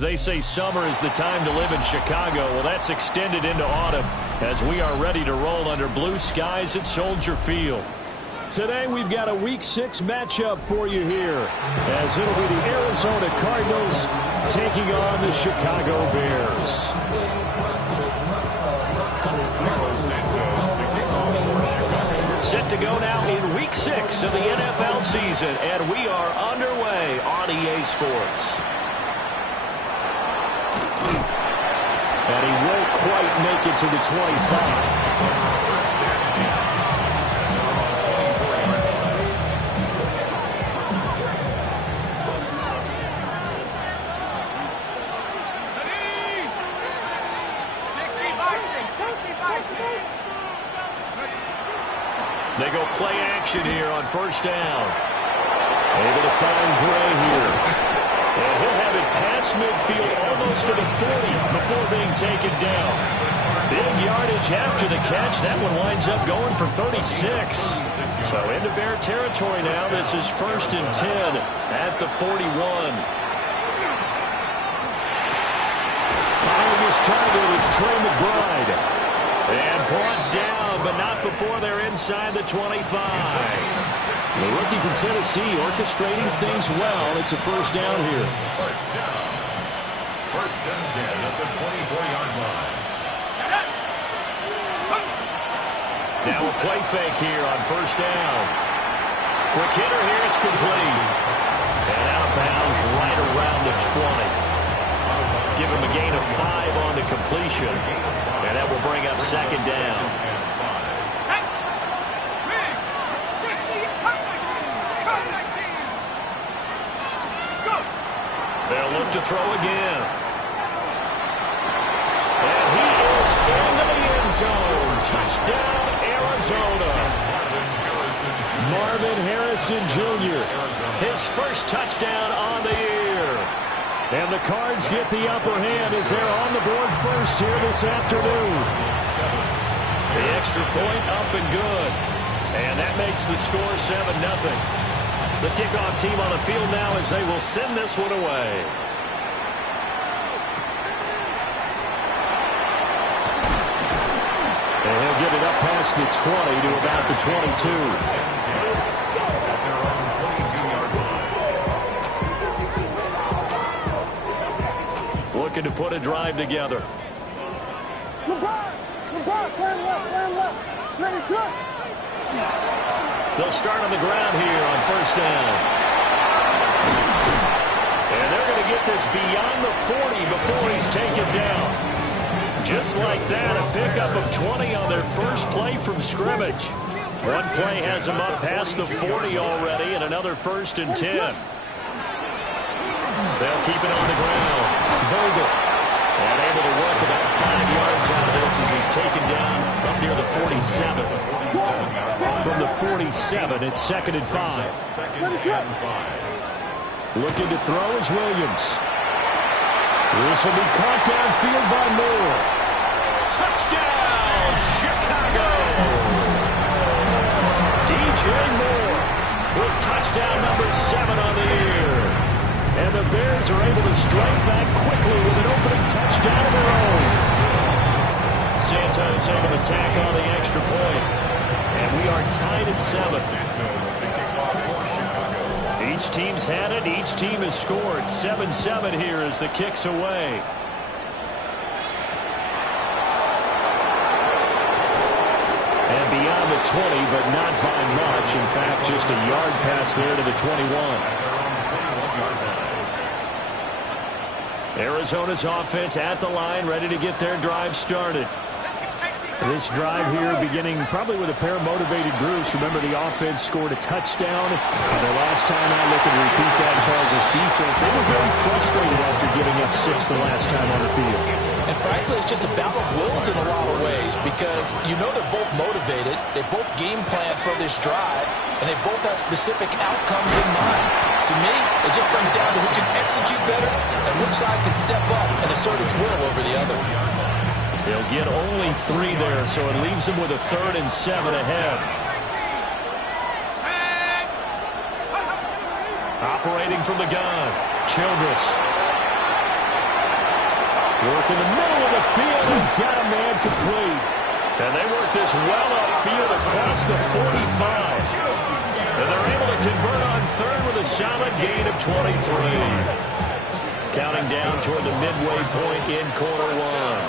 They say summer is the time to live in Chicago. Well, that's extended into autumn as we are ready to roll under blue skies at Soldier Field. Today we've got a Week 6 matchup for you here as it'll be the Arizona Cardinals taking on the Chicago Bears. Set to go now in Week 6 of the NFL season, and we are underway on EA Sports. And he won't quite make it to the 25. They go play action here on first down. Able to find Gray here. And he'll have it past midfield almost to the 40 before being taken down. Big yardage after the catch. That one winds up going for 36. So into Bear territory now. This is 1st and 10 at the 41. Finding his target is Trey McBride. And brought down, but not before they're inside the 25. The rookie from Tennessee orchestrating things well. It's a first down here. First down. 1st and 10 at the 24-yard line. Now a play fake here on first down. Quick hitter here, it's complete. And out of bounds right around the 20. Give him a gain of 5 on the completion. And that will bring up 2nd down. They'll look to throw again. And he is into the end zone. Touchdown, Arizona. Marvin Harrison Jr. His first touchdown on the year. And the Cards get the upper hand as they're on the board first here this afternoon. The extra point up and good. And that makes the score 7-0. The kickoff team on the field now as they will send this one away. And he'll get it up past the 20 to about the 22. Looking to put a drive together. They'll start on the ground here on first down. And they're going to get this beyond the 40 before he's taken down. Just like that, a pickup of 20 on their first play from scrimmage. One play has them up past the 40 already, and another 1st and 10. They'll keep it on the ground. Vogel. And able to work about 5 yards out of this as he's taken down up near the 47. From the 47, it's 2nd and 5. Looking to throw is Williams. This will be caught downfield by Moore. Touchdown, Chicago! DJ Moore with touchdown number 7 on the year. And the Bears are able to strike back quickly with an opening touchdown of their own. Santos able to tack on the extra point. And we are tied at 7. Each team's had it. Each team has scored. 7-7 here as the kick's away. And beyond the 20, but not by much. In fact, just a yard pass there to the 21. Arizona's offense at the line, ready to get their drive started. This drive here beginning probably with a pair of motivated groups. Remember, the offense scored a touchdown. And the last time I look and repeat that, Charles' defense, they were very frustrated after giving up 6 the last time on the field. And frankly, it's just a battle of wills in a lot of ways because you know they're both motivated. They both game plan for this drive, and they both have specific outcomes in mind. To me, it just comes down to who can execute better and which side can step up and assert its will over the other. They'll get only 3 there, so it leaves them with a 3rd and 7 ahead. Operating from the gun, Childress. Work in the middle of the field. He's got a man complete. And they work this well upfield across the 45. And they're able to convert on third with a solid gain of 23. Counting down toward the midway point in quarter one.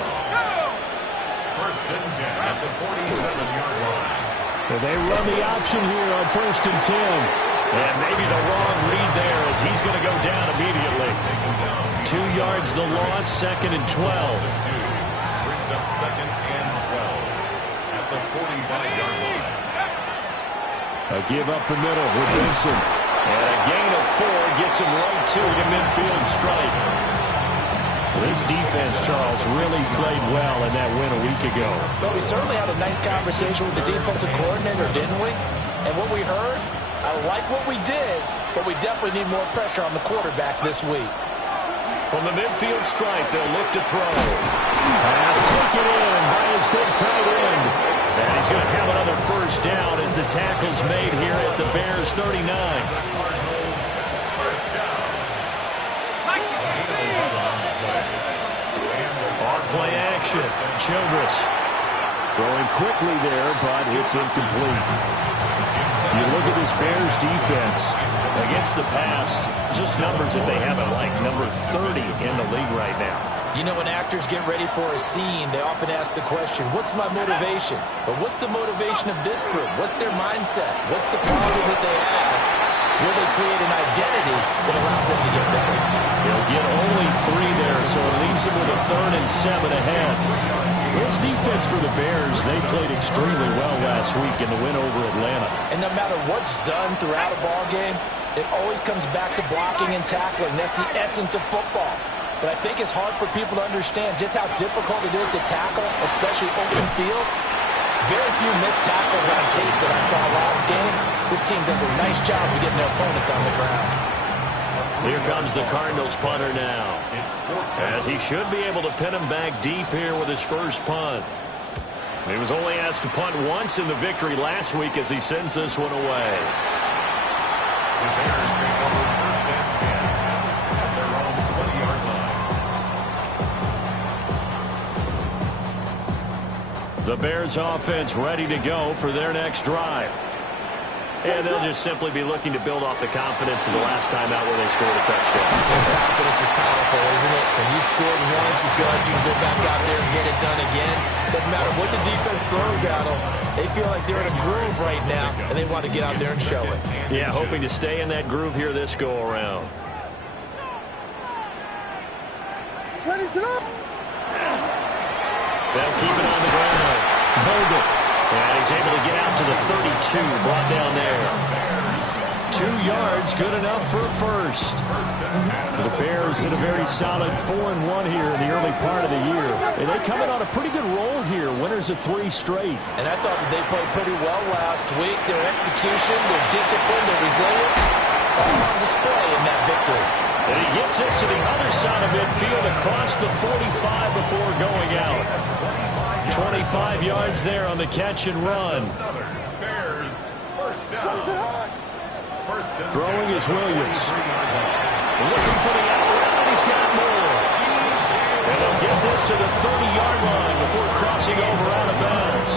First and 10 at the 47-yard line. Well, they run the option here on first and 10. And maybe the wrong read there as he's going to go down immediately. 2 yards the loss, second and 12. Brings up second and 12 at the 45-yard line. A give up the middle with Benson. And a gain of 4 gets him right to the midfield stripe. This defense, Charles, really played well in that win a week ago. Well, we certainly had a nice conversation with the defensive coordinator, didn't we? And what we heard, I like what we did, but we definitely need more pressure on the quarterback this week. From the midfield stripe, they'll look to throw. Pass taken in by his big tight end. And he's going to have another first down as the tackle's made here at the Bears' 39. On play action, Childress. Throwing quickly there, but it's incomplete. You look at this Bears defense. Against the pass, just numbers that they have at like number 30 in the league right now. You know, when actors get ready for a scene, they often ask the question, what's my motivation? But what's the motivation of this group? What's their mindset? What's the problem that they have? Will they create an identity that allows them to get better? They'll get only 3 there, so it leaves them with a 3rd and 7 ahead. This defense for the Bears, they played extremely well last week in the win over Atlanta. And no matter what's done throughout a ball game, it always comes back to blocking and tackling. That's the essence of football. But I think it's hard for people to understand just how difficult it is to tackle, especially open field. Very few missed tackles on tape that I saw last game. This team does a nice job of getting their opponents on the ground. Here comes the Cardinals punter now, as he should be able to pin him back deep here with his first punt. He was only asked to punt once in the victory last week as he sends this one away. The Bears take over first and 10 at their own 20-yard line. The Bears offense ready to go for their next drive. And they'll just simply be looking to build off the confidence of the last time out where they scored a touchdown. And confidence is powerful, isn't it? When you scored once, you feel like you can go back out there and get it done again. Doesn't matter what the defense throws at them. They feel like they're in a groove right now, and they want to get out there and show it. Yeah, hoping to stay in that groove here this go-around. They'll keep it on the ground. Vogel. And he's able to get out to the 32, brought down there. 2 yards, good enough for a first. The Bears in a very solid 4-1 here in the early part of the year. And they come in on a pretty good roll here, winners of 3 straight. And I thought that they played pretty well last week. Their execution, their discipline, their resilience, all on display in that victory. And he gets us to the other side of midfield across the 45 before going out. 25 yards there on the catch and run. Bears first down. Throwing is Williams. Looking for the out route, and he's got more. And they'll get this to the 30-yard line before crossing over out of bounds.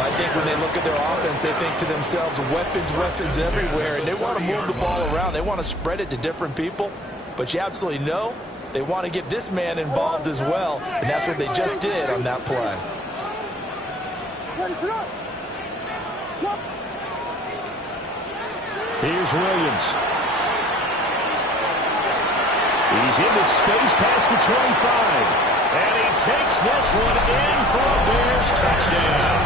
I think when they look at their offense, they think to themselves, weapons, weapons everywhere, and they want to move the ball around. They want to spread it to different people, but you absolutely know they want to get this man involved as well, and that's what they just did on that play. Here's Williams. He's into space past the 25. And he takes this one in for a Bears touchdown.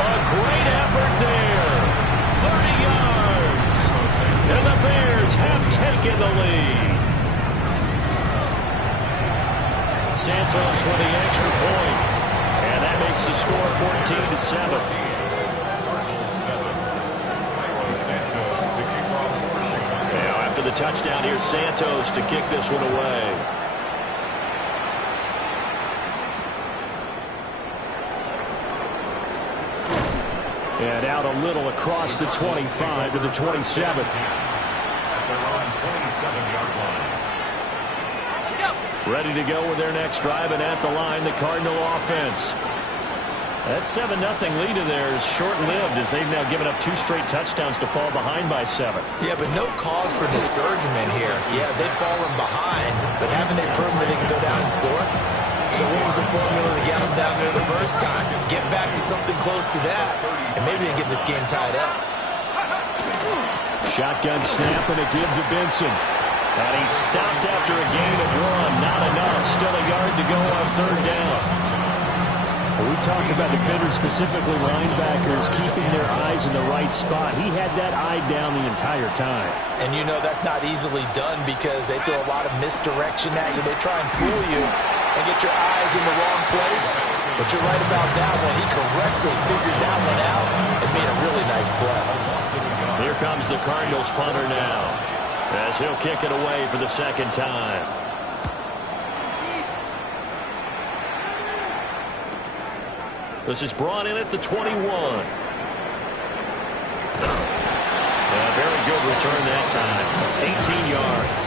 A great effort there. 30 yards. And the Bears have taken the lead. Santos with the extra point. And that makes the score 14-7. After the touchdown, here's Santos to kick this one away. And out a little across the 25 to the 27. At their own 27-yard line. Ready to go with their next drive, and at the line, the Cardinal offense. That 7-0 lead of theirs short-lived as they've now given up 2 straight touchdowns to fall behind by 7. Yeah, but no cause for discouragement here. Yeah, they've fallen behind, but haven't they proven that they can go down and score? So what was the formula to get them down there the first time? Get back to something close to that, and maybe they can get this game tied up. Shotgun snap and a give to Benson. And he's stopped after a gain of 1. Not enough. Still a yard to go on 3rd down. We talked about defenders, specifically linebackers, keeping their eyes in the right spot. He had that eye down the entire time. And you know that's not easily done because they throw a lot of misdirection at you. They try and fool you and get your eyes in the wrong place. But you're right about that one. He correctly figured that one out and made a really nice play. Here comes the Cardinals punter now, as he'll kick it away for the 2nd time. This is brought in at the 21. Very good return that time. 18 yards.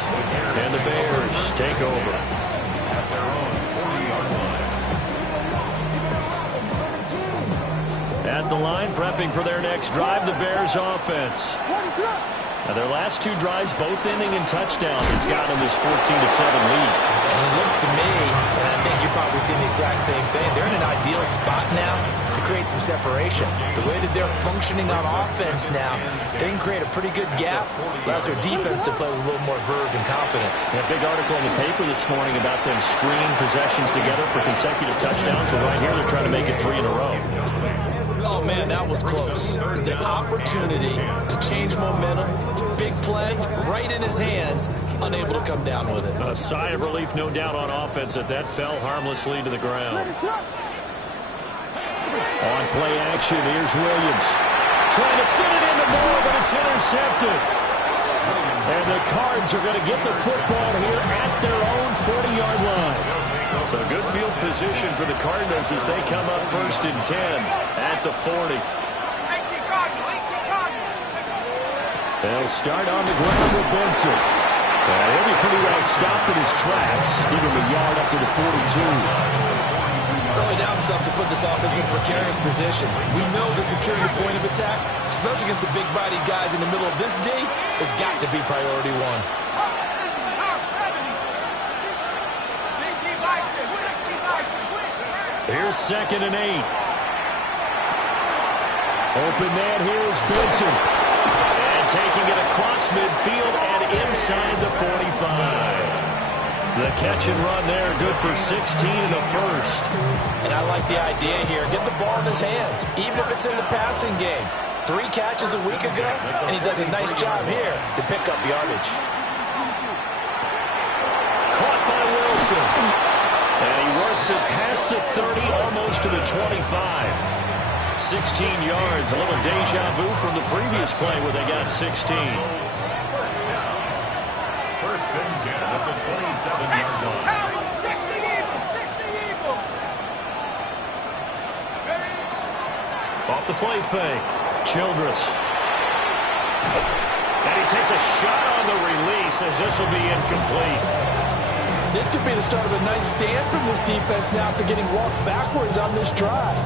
And the Bears take over. At their own 40-yard line. At the line, prepping for their next drive, the Bears offense. Now their last 2 drives, both ending in touchdowns. It's got them this 14-7 lead. And it looks to me, and I think you're probably seeing the exact same thing, they're in an ideal spot now to create some separation. The way that they're functioning on offense now, they can create a pretty good gap, allows their defense to play with a little more verve and confidence. A big article in the paper this morning about them stringing possessions together for consecutive touchdowns. So right here, they're trying to make it 3 in a row. Oh, man, that was close. The opportunity to change momentum, big play, right in his hands, unable to come down with it. A sigh of relief, no doubt, on offense that fell harmlessly to the ground. On play action, here's Williams. Trying to fit it into Moore, but it's intercepted. And the Cards are going to get the football here at their own 40-yard line. So good field position for the Cardinals as they come up 1st and 10 at the 40. They'll start on the ground with Benson. He'll be pretty well stopped in his tracks. Give him a yard up to the 42. Early down stuff to put this offense in precarious position. We know the securing the point of attack, especially against the big-bodied guys in the middle of this D, has got to be priority 1. Here's 2nd and 8. Open man, here's Benson. And taking it across midfield and inside the 45. The catch and run there, good for 16 and a 1st. And I like the idea here. Get the ball in his hands, even if it's in the passing game. 3 catches a week ago, and he does a nice job here to pick up yardage. Caught by Wilson. And he works it past the 30, almost to the 25. 16 yards, a little deja vu from the previous play where they got 16. First and 10 at the 27-yard line. Off the play fake, Childress. And he takes a shot on the release as this will be incomplete. This could be the start of a nice stand from this defense now after getting walked backwards on this drive.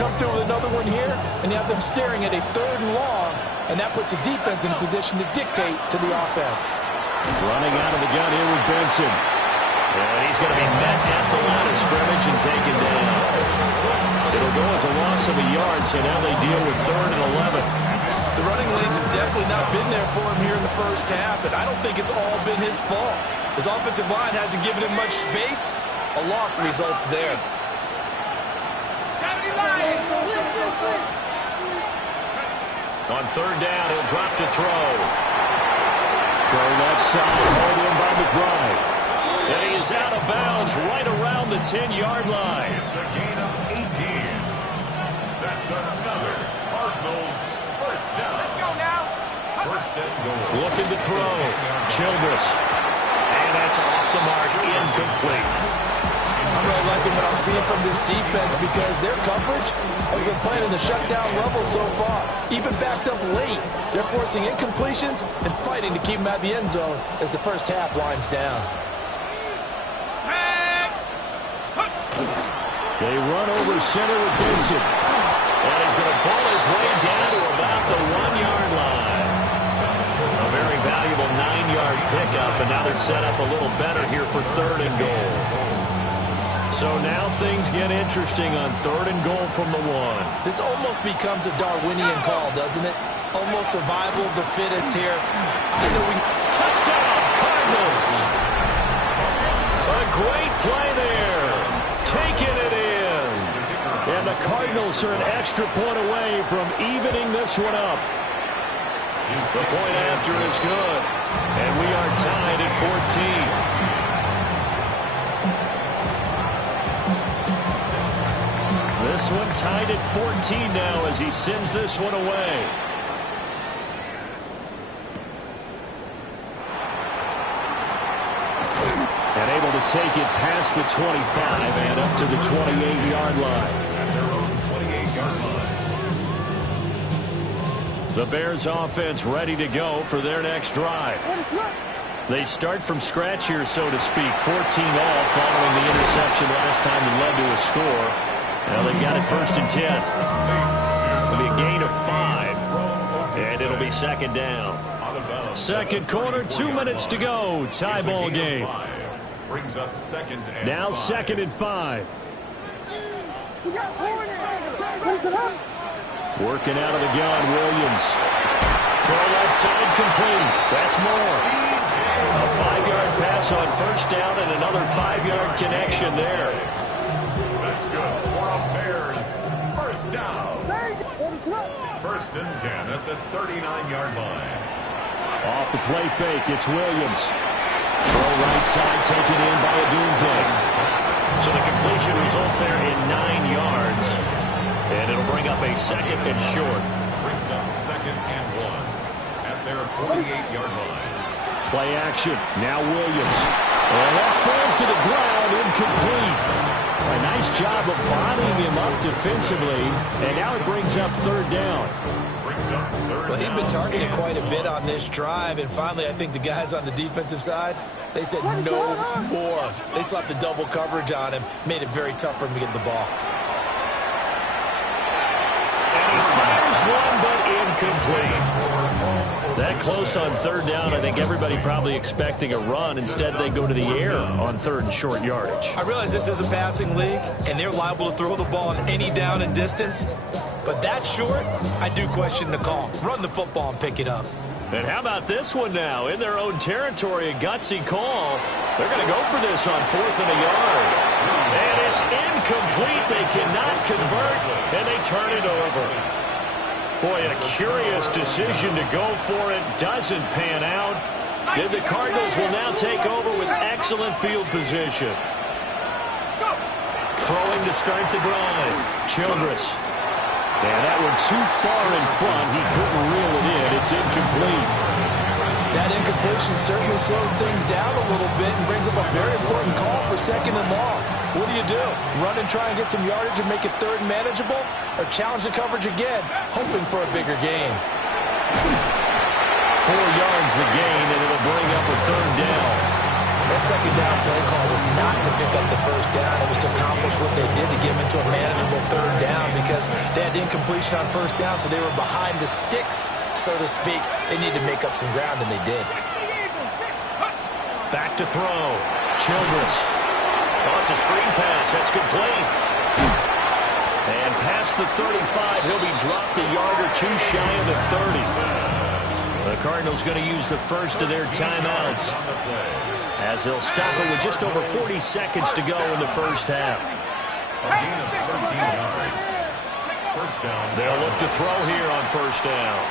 Come through with another one here, and you have them staring at a 3rd and long, and that puts the defense in a position to dictate to the offense. Running out of the gun here with Benson. And he's going to be met at the line of scrimmage and taken down. It'll go as a loss of a yard, so now they deal with 3rd and 11. The running lanes have definitely not been there for him here in the first half, and I don't think it's all been his fault. His offensive line hasn't given him much space. A loss results there. On 3rd down, he'll drop to throw. Throw left side, hauled in by McBride. And he is out of bounds right around the 10-yard line. It's a gain of 18. That's another Cardinals first down. Let's go now. First and goal. Looking to throw. Childress. And that's off the mark, incomplete. I'm really liking what I'm seeing from this defense because their coverage has been playing in the shutdown level so far. Even backed up late, they're forcing incompletions and fighting to keep them at the end zone as the first half winds down. They run over center with Benson. And he's going to pull his way down to about the 1-yard line. A very valuable 9-yard pickup, and now they're set up a little better here for 3rd and goal. So now things get interesting on 3rd and goal from the 1. This almost becomes a Darwinian call, doesn't it? Almost survival of the fittest here. I know we... Touchdown, Cardinals! A great play there. Taking it in. And the Cardinals are an extra point away from evening this one up. The point after is good. And we are tied at 14. This one tied at 14 now as he sends this one away. And able to take it past the 25 and up to the 28-yard line. At their own 28-yard line. The Bears offense ready to go for their next drive. They start from scratch here, so to speak. 14 all following the interception last time that led to a score. Now they've got it 1st and 10. It'll be a gain of 5. And it'll be 2nd down. 2nd quarter, 2 minutes to go. Tie ball game. Brings up 2nd and Now 5. 2nd and 5. Working out of the gun, Williams. Throw left side complete. That's more. A 5-yard pass on 1st down and another 5-yard connection there. That's good for a Bears 1st down. 1st and 10 at the 39-yard line. Off the play fake, it's Williams. Throw right side, taken in by Adunze. So the completion results there in 9 yards. And it'll bring up a 2nd and short. Brings up 2nd and 1 at their 48-yard line. Play action. Now Williams. And that falls to the ground, incomplete. A nice job of bodying him up defensively. And now it brings up 3rd down. Brings up 3rd Well, he'd down. been targeted quite a bit on this drive, and finally I think the guys on the defensive side, they said no more. They slapped the double coverage on him, made it very tough for him to get the ball. And he fires one, but incomplete. That close on 3rd down, I think everybody probably expecting a run. Instead, they go to the air on 3rd and short yardage. I realize this is a passing league, and they're liable to throw the ball on any down and distance, but that short, I do question the call. Run the football and pick it up. And how about this one now? In their own territory, a gutsy call. They're going to go for this on 4th and a yard. And it's incomplete. They cannot convert, and they turn it over. Boy, a curious decision to go for it. Doesn't pan out. And the Cardinals will now take over with excellent field position. Throwing to start the drive. Childress. And that one too far in front. He couldn't reel it in. It's incomplete. That incompletion certainly slows things down a little bit and brings up a very important call for 2nd and long. What do? Run and try and get some yardage and make it 3rd and manageable? Or challenge the coverage again, hoping for a bigger gain? 4 yards the gain, and it'll bring up a 3rd down. That 2nd down play call was not to pick up the 1st down. It was to accomplish what they did to get them into a manageable 3rd down because they had incompletion on 1st down, so they were behind the sticks, so to speak. They needed to make up some ground, and they did. Back to throw. Childress. Oh, it's a screen pass. That's complete. And past the 35, he'll be dropped a yard or two shy of the 30. The Cardinals going to use the first of their timeouts as they'll stop it with just over 40 seconds to go in the first half. They'll look to throw here on 1st down.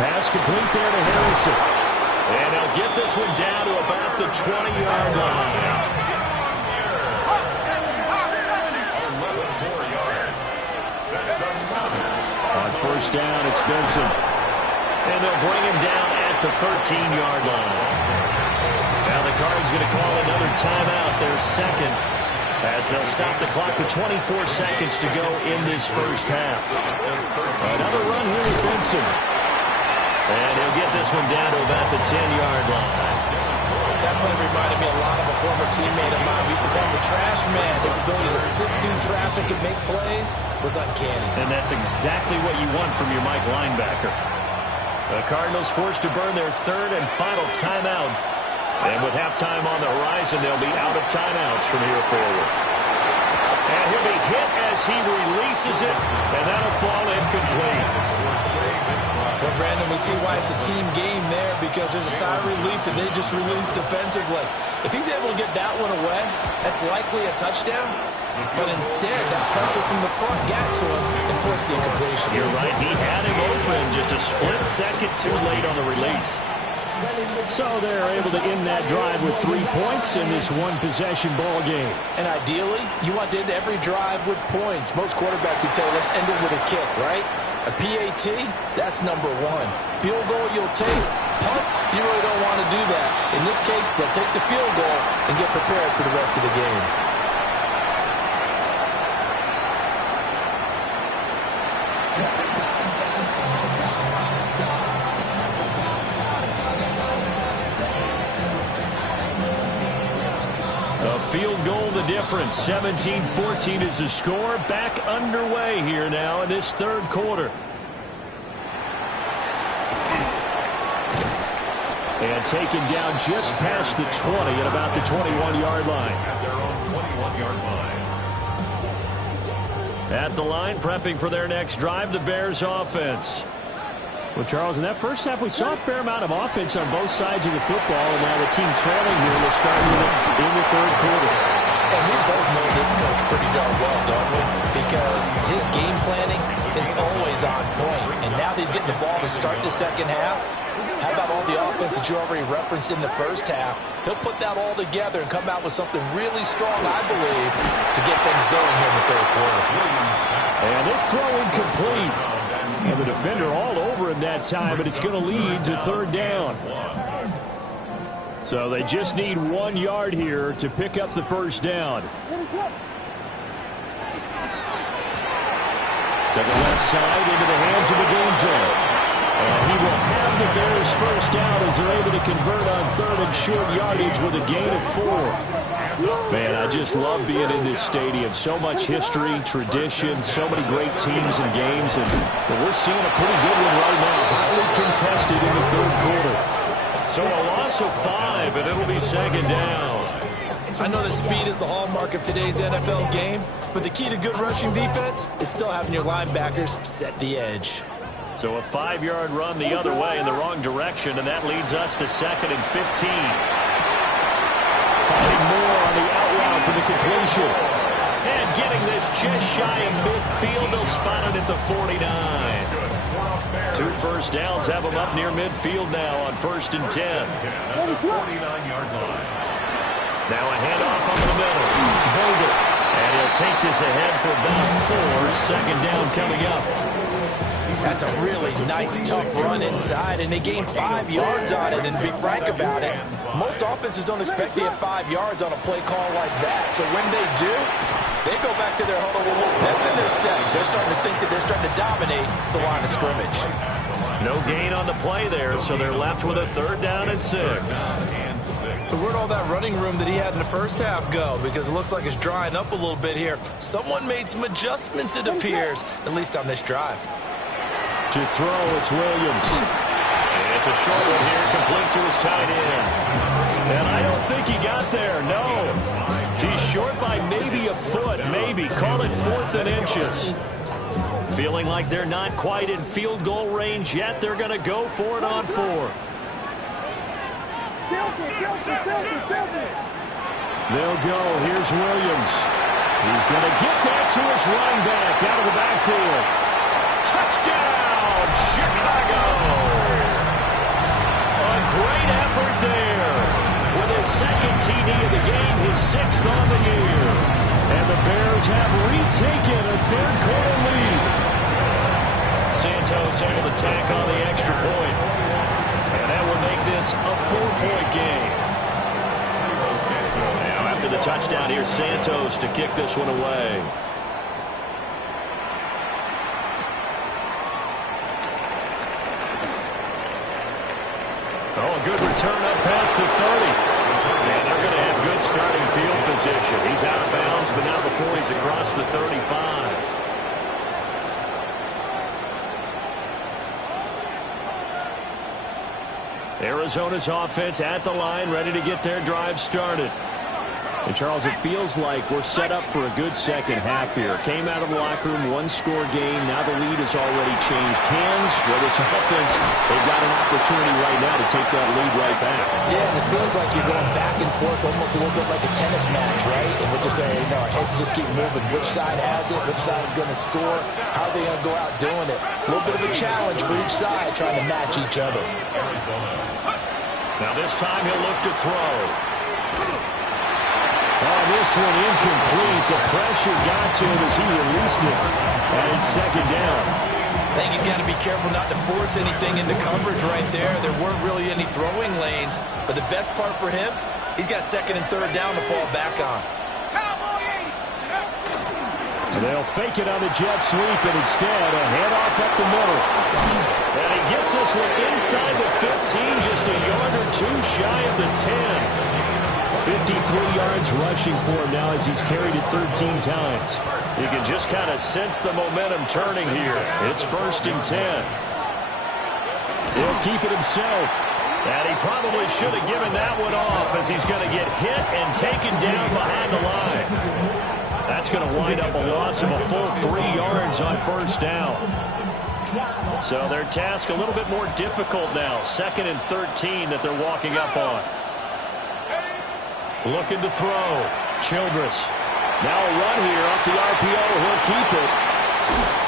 Pass complete there to Harrison. And they'll get this one down to about the 20-yard line. On 1st down, it's Benson. And they'll bring him down at the 13-yard line. Now the Cards going to call another timeout, their 2nd, as they'll stop the clock with 24 seconds to go in this first half. Another run here with Benson. And he'll get this one down to about the 10-yard line. That play reminded me a lot of a former teammate of mine. We used to call him the trash man. His ability to sit through traffic and make plays was uncanny. And that's exactly what you want from your Mike linebacker. The Cardinals forced to burn their third and final timeout. And with halftime on the horizon, they'll be out of timeouts from here forward. And he'll be hit as he releases it, and that'll fall incomplete. Well, Brandon, we see why it's a team game there, because there's a sigh of relief that they just released defensively. If he's able to get that one away, that's likely a touchdown. But instead, that pressure from the front got to him and forced the incompletion. You're right. He had him open just a split second too late on the release. So they're able to end that drive with 3 points in this one-possession ball game. And ideally, you want to end every drive with points. Most quarterbacks would tell us end it with a kick, right? A PAT, that's number one. Field goal you'll take. Punts, you really don't want to do that. In this case, they'll take the field goal and get prepared for the rest of the game. A field goal the difference. 17-14 is the score. Back underway here now in this third quarter. And taken down just past the 20 at about the 21-yard line. At their own 21-yard line. At the line, prepping for their next drive, the Bears offense. Well, Charles, in that first half, we saw a fair amount of offense on both sides of the football, and now the team trailing here will start with it in the third quarter. And we both know this coach pretty darn well, don't we? Because his game planning is always on point. And now that he's getting the ball to start the second half, how about all the offense that you already referenced in the first half? He'll put that all together and come out with something really strong, I believe, to get things going here in the third quarter. And this throw incomplete. And the defender all over him that time, but it's going to lead to third down. So they just need 1 yard here to pick up the first down. To the left side into the hands of Magunzo. And he will have the Bears first down as they're able to convert on third and short yardage with a gain of 4. Man, I just love being in this stadium. So much history, tradition, so many great teams and games. And we're seeing a pretty good one right now. Highly contested in the third quarter. So a loss of 5, and it'll be second down. I know that speed is the hallmark of today's NFL game, but the key to good rushing defense is still having your linebackers set the edge. So a 5-yard run the other way in the wrong direction, and that leads us to second and 15. Finding more on the out route for the completion. And getting this just shy of midfield. They'll spot it at the 49. 2 first downs have them up near midfield now on first and 10. 49-yard line. Now a handoff up the middle. Vogel. And he'll take this ahead for about 4. Second down coming up. That's a really nice, tough run inside, and they gained 5 yards on it. And to be frank about it, most offenses don't expect to get 5 yards on a play call like that. So when they do, they go back to their huddle with a little pep in their steps. They're starting to think that they're starting to dominate the line of scrimmage. No gain on the play there, so they're left with a third down and 6. So where'd all that running room that he had in the first half go? Because it looks like it's drying up a little bit here. Someone made some adjustments, it appears, at least on this drive. To throw, it's Williams. And it's a short one here, complete to his tight end. And I don't think he got there, no. He's short by maybe a foot, maybe. Call it 4th and inches. Feeling like they're not quite in field goal range yet. They're going to go for it on 4th. They'll go. Here's Williams. He's going to get that to his running back out of the backfield. Touchdown! Chicago! A great effort there. With his second TD of the game, his 6th on the year. And the Bears have retaken a third quarter lead. Santos able to tack on the extra point. And that will make this a 4-point game. Now after the touchdown, here's Santos to kick this one away. Oh, a good return up past the 30. And they're going to have good starting field position. He's out of bounds, but not before he's across the 35. Arizona's offense at the line, ready to get their drive started. And Charles, it feels like we're set up for a good second half here. Came out of the locker room, one-score game. Now the lead has already changed hands. Well, this offense, they've got an opportunity right now to take that lead right back. Yeah, and it feels like you're going back and forth almost a little bit like a tennis match, right? And we're just saying, our heads just keep moving. Which side has it? Which side is going to score? How are they going to go out doing it? A little bit of a challenge for each side trying to match each other. Now this time he'll look to throw. Oh, this one incomplete. The pressure got to him as he released it. And it's second down. I think he's got to be careful not to force anything into coverage right there. There weren't really any throwing lanes. But the best part for him, he's got second and third down to fall back on. They'll fake it on the jet sweep, and instead a handoff up the middle. And he gets this one inside the 15, just a yard or two shy of the 10. 53 yards rushing for him now as he's carried it 13 times. You can just kind of sense the momentum turning here. It's first and 10. He'll keep it himself. And he probably should have given that one off as he's going to get hit and taken down behind the line. That's going to wind up a loss of a full 3 yards on first down. So their task a little bit more difficult now. Second and 13 that they're walking up on. Looking to throw. Childress. Now a run here off the RPO. He'll keep it.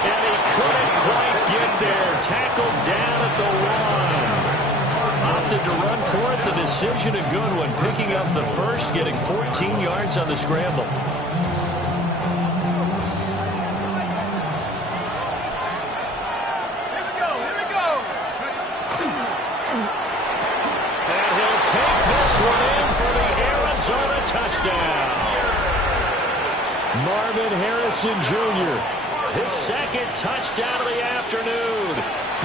And he couldn't quite get there. Tackled down at the 1. Opted to run for it. The decision a good one. Picking up the first, getting 14 yards on the scramble. And he'll take this one in for the Arizona touchdown. Marvin Harrison Jr. His second touchdown of the afternoon.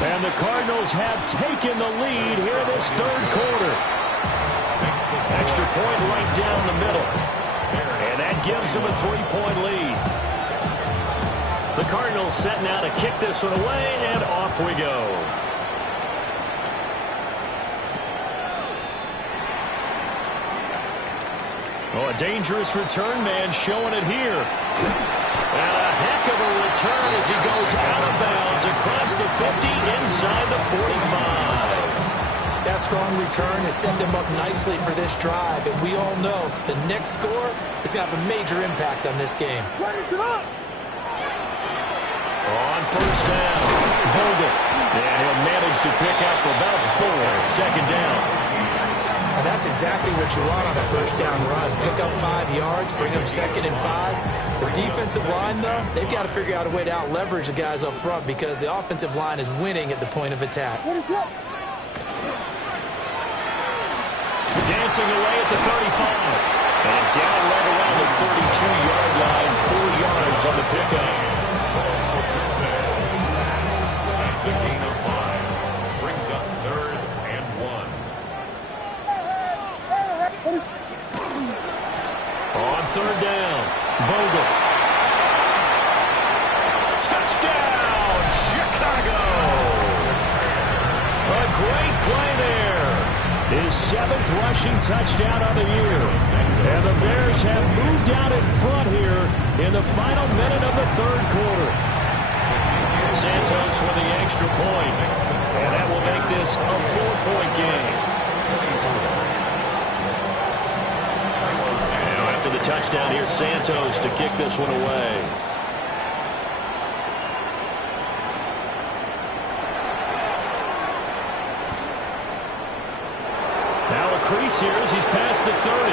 And the Cardinals have taken the lead here this third quarter. Extra point right down the middle. And that gives them a 3-point lead. The Cardinals setting out to kick this one away, and off we go. Oh, a dangerous return man showing it here. And a heck of a return as he goes out of bounds across the 50 inside the 45. That strong return has set them up nicely for this drive. And we all know the next score is going to have a major impact on this game. On first down, Vogel. And he'll manage to pick up about 4. Second down. And that's exactly what you want on a first down run. Pick up 5 yards, bring up second and 5. The defensive line, though, they've got to figure out a way to out-leverage the guys up front because the offensive line is winning at the point of attack. Dancing away at the 35. And down right around the 32-yard line, 4 yards on the pickup. That's a gain of 5. Brings up third and 1. On third down, Vogel. Touchdown, Chicago! A great play there. His 7th rushing touchdown of the year. And the Bears have moved out in front here in the final minute of the third quarter. Santos with the extra point. And that will make this a 4-point game. Now after the touchdown, here's Santos to kick this one away. Now a crease here as he's past the 30.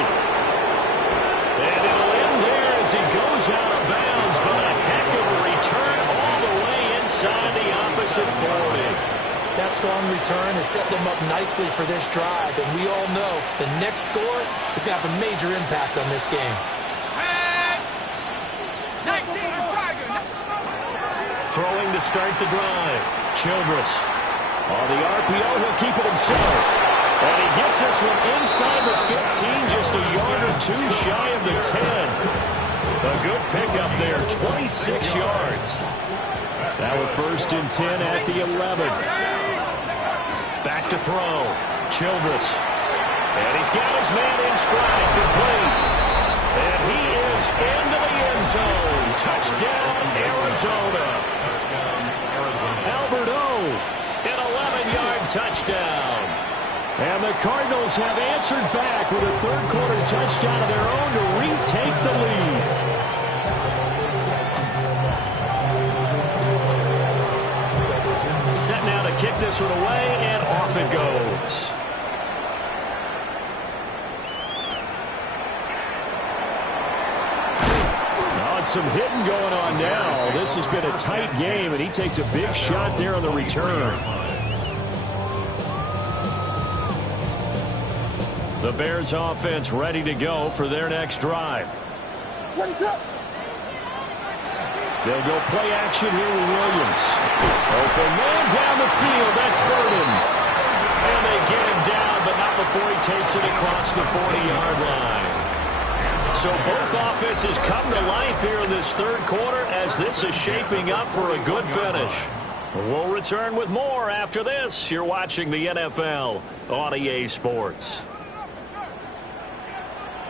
And it'll end there as he goes out of bounds, but a heck of a return all the way inside the opposite 40. That strong return has set them up nicely for this drive, and we all know the next score is going to have a major impact on this game. Throwing to start the drive. Childress. On the RPO, he'll keep it himself. And he gets this one inside the 15, just a yard or two shy of the 10. A good pickup there, 26 yards. Now with 1st and 10 at the 11. Back to throw. Childress. And he's got his man in stride, complete. And he is into the end zone. Touchdown, Arizona. Albert O, an 11-yard touchdown. And the Cardinals have answered back with a third-quarter touchdown of their own to retake the lead. Set now to kick this one away, and off it goes. Some hitting going on now. This has been a tight game, and he takes a big shot there on the return. The Bears offense ready to go for their next drive. They'll go play action here with Williams. Open man down the field. That's Burden. And they get him down, but not before he takes it across the 40-yard line. So both offenses come to life here in this third quarter as this is shaping up for a good finish. We'll return with more after this. You're watching the NFL on EA Sports.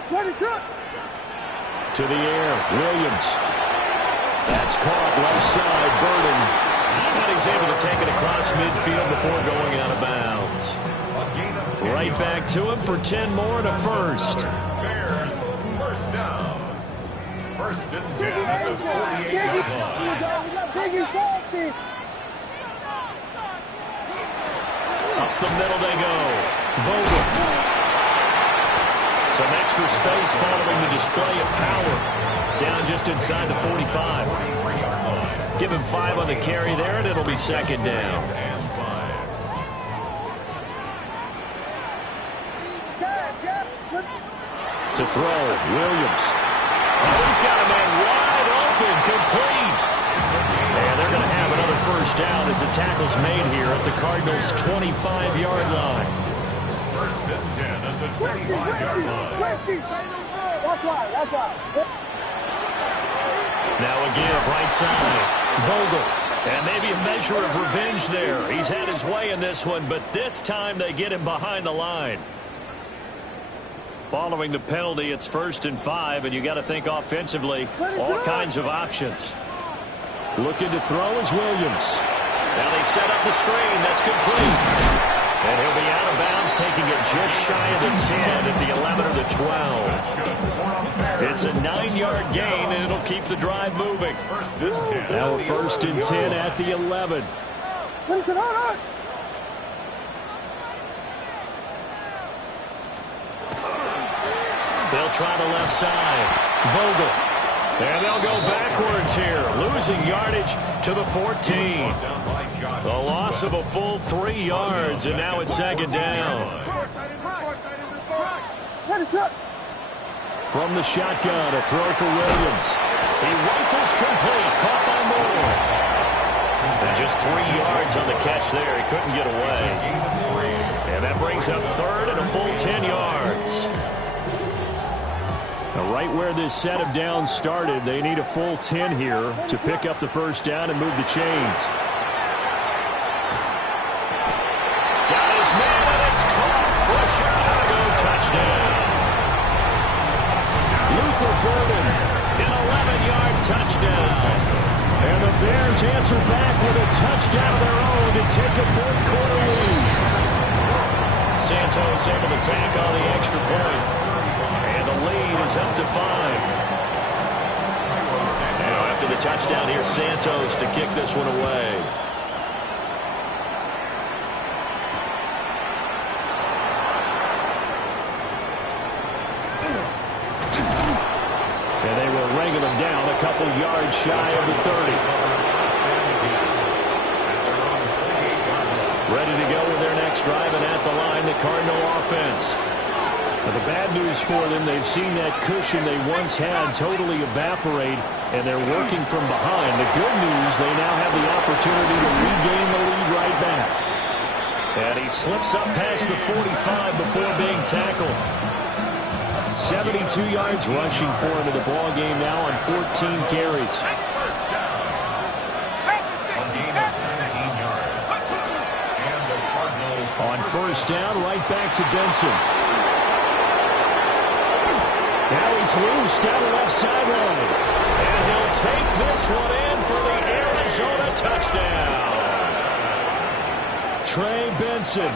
To the air, Williams. That's caught left side, Burden. And he's able to take it across midfield before going out of bounds. Right back to him for 10 more and a first. First down. 1st and 10 at the 48-yard line. Up the middle they go. Vogel. Some extra space following the display of power. Down just inside the 45. Give him 5 on the carry there, and it'll be 2nd down. To throw, Williams. Oh, he's got a man wide open, complete. And they're going to have another first down as the tackle's made here at the Cardinals' 25-yard line. 1st and 10 at the 25-yard line. That's right. Now again, right side, Vogel. And maybe a measure of revenge there. He's had his way in this one, but this time they get him behind the line. Following the penalty, it's 1st and 5, and you got to think offensively, all kinds of options. Looking to throw is Williams. Now they set up the screen. That's complete. And he'll be out of bounds, taking it just shy of the 10 at the 11 or the 12. It's a 9-yard gain, and it'll keep the drive moving. Now 1st and 10 at the 11. They'll try the left side. Vogel. And they'll go backwards here, losing yardage to the 14. The loss of a full 3 yards, and now it's 2nd down. From the shotgun, a throw for Williams. He rifles complete, caught by Moore. And just 3 yards on the catch there. He couldn't get away. And that brings up 3rd and a full 10 yards. Now right where this set of downs started, they need a full 10 here to pick up the first down and move the chains. Got his man, and it's caught for a Chicago touchdown. Luther Burden, An 11-yard touchdown. and the Bears answer back with a touchdown of their own to take a fourth-quarter lead. Santos able to tack on the extra point. And the lead is up to 5. Now after the touchdown, here's Santos to kick this one away. And they will wrangle him down a couple yards shy of the 30. Ready to go with their next drive, and at the line, the Cardinal offense. Now, the bad news for them, they've seen that cushion they once had totally evaporate, and they're working from behind. The good news, they now have the opportunity to regain the lead right back. And he slips up past the 45 before being tackled. 72 yards rushing for him in the ball game now on 14 carries. On first down, right back to Benson. Now he's loose down the left sideline. And he'll take this one in for the Arizona touchdown. Trey Benson,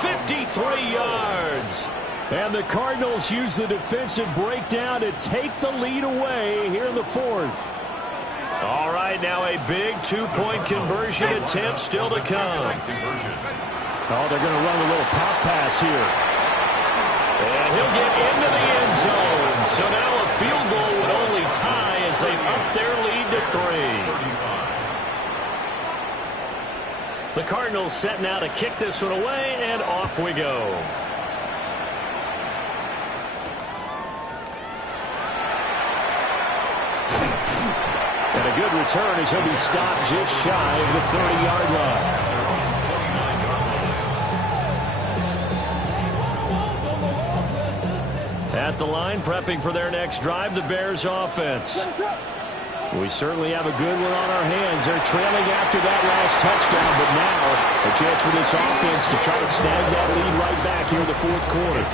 53 yards. and the Cardinals use the defensive breakdown to take the lead away here in the fourth. All right, now a big two-point conversion attempt still to come. Oh, they're going to run a little pop pass here. And he'll get into the end zone. So now a field goal would only tie as they up their lead to 3. The Cardinals set now to kick this one away, and off we go. And a good return as he'll be stopped just shy of the 30-yard line. At the line, prepping for their next drive, the Bears offense. We certainly have a good one on our hands. They're trailing after that last touchdown, but now a chance for this offense to try to snag that lead right back here in the fourth quarter.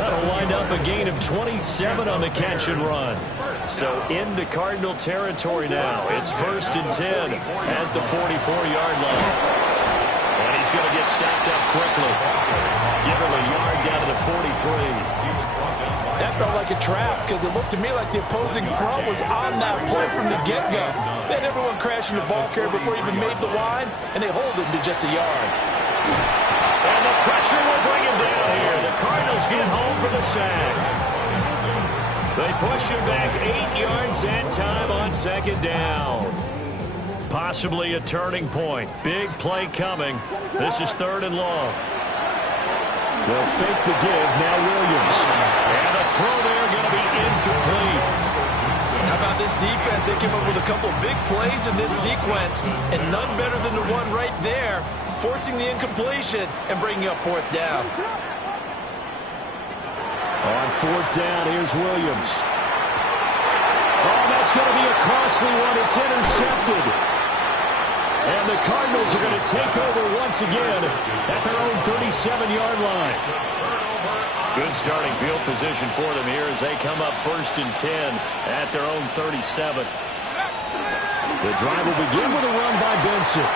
That'll wind up a gain of 27 on the catch and run. So into Cardinal territory now. It's 1st and 10 at the 44-yard line. And he's going to get stopped up quickly. Give him a yard down to the 43. That felt like a trap because it looked to me like the opposing front was on that play from the get-go. They had everyone crashing the ball carrier before he even made the line, and they hold him to just a yard. And the pressure will bring him down here. The Cardinals get home for the sack. They push him back 8 yards that time on 2nd down. Possibly a turning point. Big play coming. This is 3rd and long. They'll fake the give. Now Williams. And the throw there going to be incomplete. How about this defense? They came up with a couple big plays in this sequence, and none better than the one right there, forcing the incompletion and bringing up 4th down. On 4th down, here's Williams. Oh, that's going to be a costly one. It's intercepted. And the Cardinals are going to take over once again at their own 37-yard line. Good starting field position for them here as they come up 1st and 10 at their own 37. The drive will begin with a run by Benson.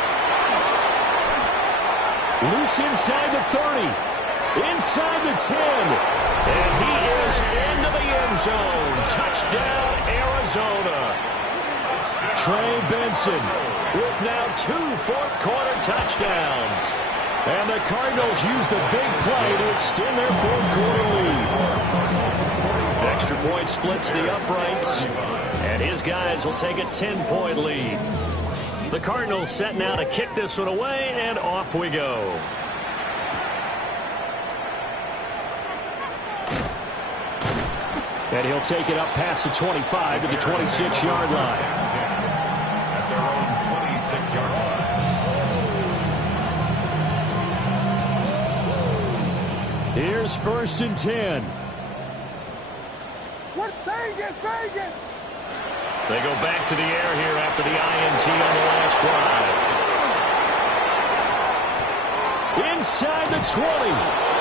Loose inside the 30. Inside the 10. And he is into the end zone. Touchdown, Arizona. Trey Benson with now 2 fourth-quarter touchdowns. And the Cardinals use the big play to extend their fourth-quarter lead. Extra point splits the uprights, and his guys will take a 10-point lead. The Cardinals set now to kick this one away, and off we go. And he'll take it up past the 25 to the 26-yard line. At their own 26-yard line. Here's 1st and 10. Vegas! They go back to the air here after the INT on the last drive. Inside the 20.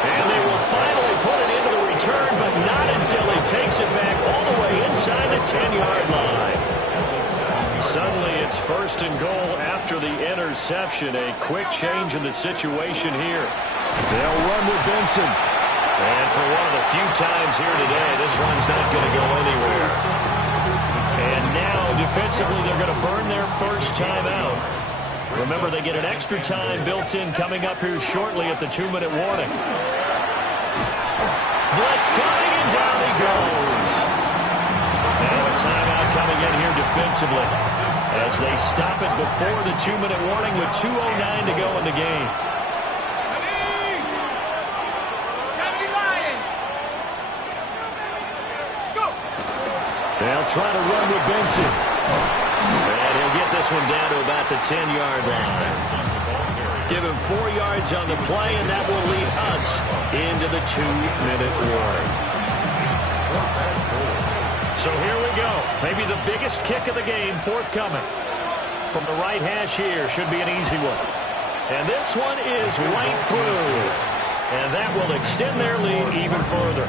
And they will finally put it into the return, but not until he takes it back all the way inside the 10-yard line. Suddenly it's 1st and goal after the interception. A quick change in the situation here. They'll run with Benson. And for one of the few times here today, this run's not going to go anywhere. And now, defensively, they're going to burn their first time out. Remember, they get an extra time built in coming up here shortly at the 2-minute warning. Blitz coming, and down he goes. Now a timeout coming in here defensively as they stop it before the 2-minute warning with 2:09 to go in the game. They'll try to run with Benson. And he'll get this one down to about the 10-yard line. Give him 4 yards on the play, and that will lead us into the 2-minute warning. So here we go. Maybe the biggest kick of the game forthcoming. From the right hash here, should be an easy one. And this one is right through. And that will extend their lead even further.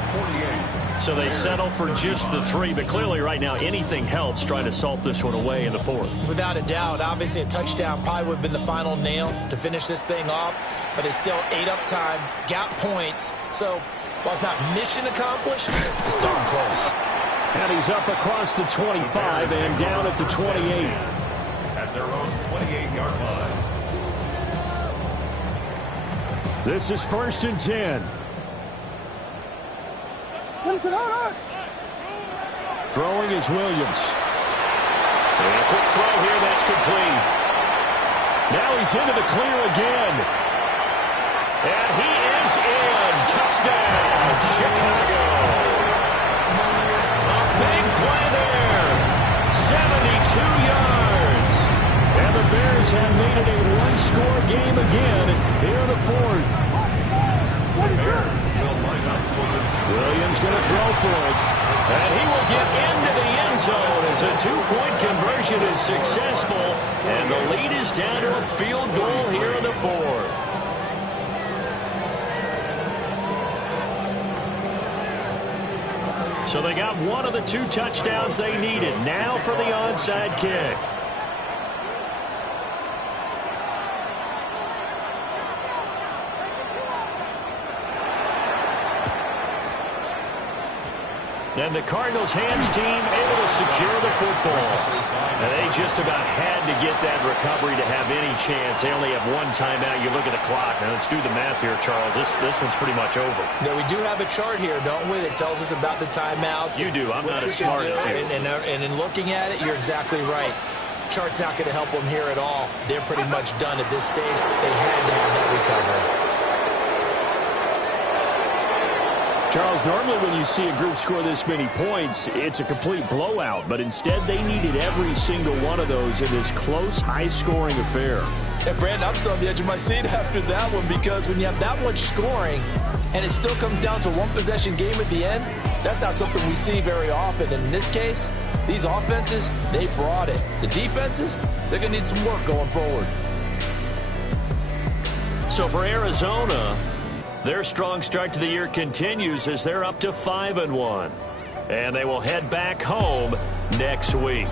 So they settle for just the 3, but clearly right now anything helps trying to salt this one away in the 4th. Without a doubt, obviously a touchdown probably would have been the final nail to finish this thing off, but it's still 8-up time, got points. So while it's not mission accomplished, it's darn close. And he's up across the 25 and down at the 28. At their own 28-yard line. This is 1st and 10. Throwing is Williams. And a quick throw here, that's complete. Now he's into the clear again. And he is in. Touchdown, Chicago. A big play there. 72 yards. And the Bears have made it a one-score game again here in the 4th. Williams going to throw for it. And he will get into the end zone as a 2-point conversion is successful. And the lead is down to a field goal here in the 4th. So they got one of the 2 touchdowns they needed. Now for the onside kick. And the Cardinals' hands team able to secure the football. And they just about had to get that recovery to have any chance. They only have 1 timeout. You look at the clock. Now, let's do the math here, Charles. This one's pretty much over. Yeah, we do have a chart here, don't we, that tells us about the timeouts. You do. I'm not as smart as you. And in looking at it, you're exactly right. Chart's not going to help them here at all. They're pretty much done at this stage. They had to have that recovery. Charles, normally when you see a group score this many points, it's a complete blowout. But instead, they needed every single one of those in this close, high-scoring affair. And, Brandon, I'm still on the edge of my seat after that one because when you have that much scoring and it still comes down to a one-possession game at the end, that's not something we see very often. And in this case, these offenses, they brought it. The defenses, they're going to need some work going forward. So for Arizona, their strong start to the year continues as they're up to 5-1. And they will head back home next week.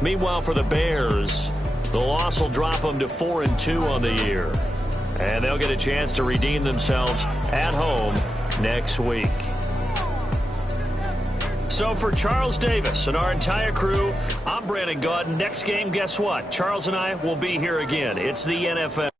Meanwhile, for the Bears, the loss will drop them to 4-2 on the year. And they'll get a chance to redeem themselves at home next week. So for Charles Davis and our entire crew, I'm Brandon Gaudin. Next game, guess what? Charles and I will be here again. It's the NFL.